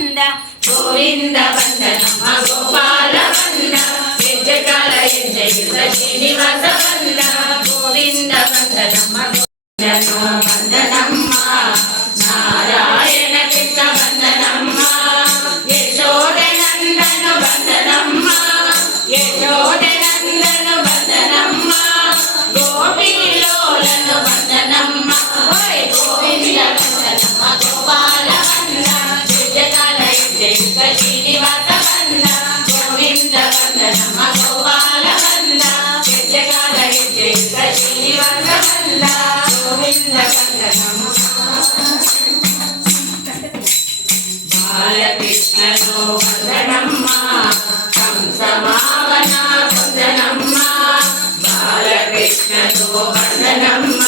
ಬಂದ ಗೋವಿಂದ ಬಂದ ನಮ್ಮ ಗೋಪಾಲ ಬಂದ ಹೆಜ್ಜೆಕಾಲ ಹೆಜ್ಜೆಯಿಂದ ಶ್ರೀನಿವಾಸ ಬಂದ ಗೋವಿಂದ ಬಂದ ನಮ್ಮ ಬಂದ ನಮ್ಮ ನಾರಾಯಣ ಕೃಷ್ಣ ಬಂದ ನಮ್ಮ ಯಶೋದೆ ನಂದನು ಬಂದ ನಮ್ಮ ಯಶೋದೆ ನಂದನು ಬಂದ ನಮ್ಮ ಗೋಪಿ ಲೋಲನು ಬಂದ ನಮ್ಮ ಗೋವಿಂದ ಬಂದ ನಮ್ಮ ಗೋಪಾಲ ಬಂದ ಹೆಜ್ಜೆಕಾಲ ಹೆಜ್ಜೆಯಿಂದ ಶ್ರೀನಿವಾಸ ಬಂದ ಗೋವಿಂದ ಬಂದ ನಮ್ಮ ಗೋಪಾಲ ಬಂದ ಹೆಜ್ಜೆಕಾಲ ಹೆಜ್ಜೆಯಿಂದ ಶ್ರೀನಿವಾಸ ಬಂದ ಗೋವಿಂದ ಬಂದ ನಮ್ಮ ಬಾಲಕೃಷ್ಣನು ಬಂದ ನಮ್ಮ ಕಂಸಮಾವನ ಬಂದ ನಮ್ಮ ಬಾಲಕೃಷ್ಣನು ಬಂದ ನಮ್ಮ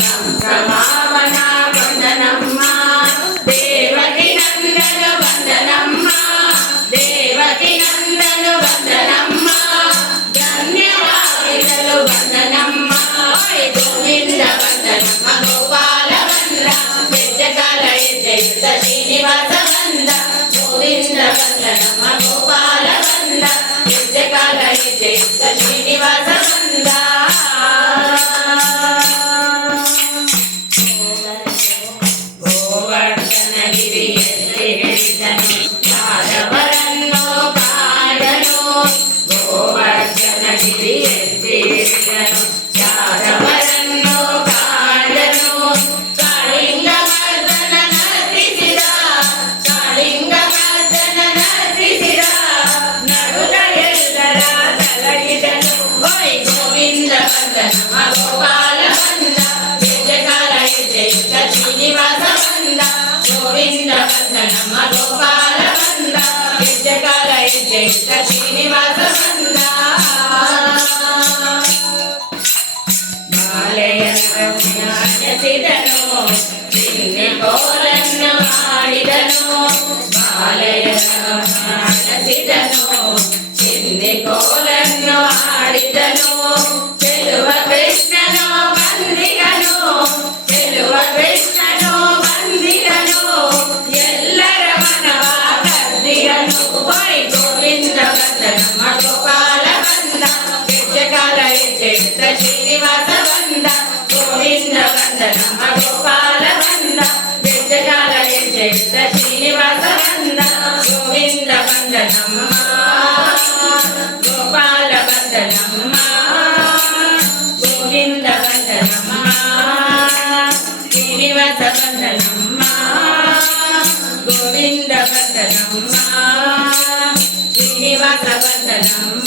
ಕಂಸಮಾವನ ಬಂದ ನಮ್ಮ ದೇವಕಿ ನಂದನು ಬಂದ ನಮ್ಮ ದೇವಕಿ ನಂದನು ಬಂದ ನಮ್ಮ ಧನ್ಯವಾಗಿರಲು ಬಂದ ನಮ್ಮ ಗೋವಿಂದ ಬಂದ ನಮ್ಮ ಗೋಪಾಲ ಬಂದ ಹೆಜ್ಜೆಕಾಲ ಹೆಜ್ಜೆಯಿಂದ ಶ್ರೀನಿವಾಸ ಬಂದ ಗೋವಿಂದ ಬಂದ ನಮ್ಮ ಗೋಪಾಲ ಬಂದ ಹೆಜ್ಜೆಕಾಲ ಹೆಜ್ಜೆಯಿಂದ ಶ್ರೀನಿವಾಸ ಬಂದ ಗೋವರ್ಧನಗಿರಿಯಲ್ಲಿ ಹೇಳಿದನು ಯಾದವರನ್ನು ಕಾಡನು ಗೋವರ್ಧನಗಿರಿಯಲ್ಲಿ ಹೇಳಿದನು ಯಾದವರನ್ನು ಕಾಡನು ಕಾಳಿಂಗ ಮರ್ದನ ನರ್ತಿಸಿದ ಕಾಳಿಂಗ ಮರ್ದನ ನರ್ತಿಸಿದ ನಡುಗ ಎಲ್ಲರ ತಲಗಿದನು ಗೋವಿಂದ ಬಂದ ನಮ್ಮ ಗೋಪಾಲ ಬಂದ ಹೆಜ್ಜೆಕಾಲ ಹೆಜ್ಜೆಯಿಂದ ಶ್ರೀನಿವಾಸ ಬಂದ ಗೋವಿಂದ ಬಂದ ನಮ್ಮ ಗೋಪಾಲ ಬಂದ ಹೆಜ್ಜೆಕಾಲ ಹೆಜ್ಜೆಯಿಂದ ಶ್ರೀನಿವಾಸ ಬಂದ ಬಾಲೆಯಸಿದನು ಚಿನ್ನಿ ಕೋಲನ್ನು ಆಡಿದನು ಬಾಲೆಯಸಿದನು ಚಿನ್ನಿ ಕೋಲನ್ನು ಆಡಿದನು ಚೆಲುವ ಕೃಷ್ಣನು ಬಂದಿಗನು ಚೆಲುವ ಕೃಷ್ಣನು ಬಂದಿಗನು ಎಲ್ಲರ ಮನವ ಕದ್ದಿಗನು ಗೋವಿಂದ ಬಂದ ನಮ್ಮ ಗೋಪಾಲ ಬಂದ ಹೆಜ್ಜೆಕಾಲ ಹೆಜ್ಜೆಯಿಂದ ಶ್ರೀನಿವಾಸ ಬಂದ ಗೋವಿಂದ ಬಂದ ನಮ್ಮ ಗೋಪಾಲ ಬಂದ ಹೆಜ್ಜೆಕಾಲ ಹೆಜ್ಜೆಯಿಂದ ಶ್ರೀನಿವಾಸ ಬಂದ ಗೋವಿಂದ ಬಂದ ನಮ್ಮ ಗೋಪಾಲ ಬಂದ ನಮ್ಮ ಗೋವಿಂದ ಬಂದ ನಮ್ಮ ಶ್ರೀನಿವಾಸ ಬಂದ ನಮ್ಮ ಗೋವಿಂದ ಬಂದ ನಮ್ಮ ಶ್ರೀನಿವಾಸ ಬಂದ ನಮ್ಮ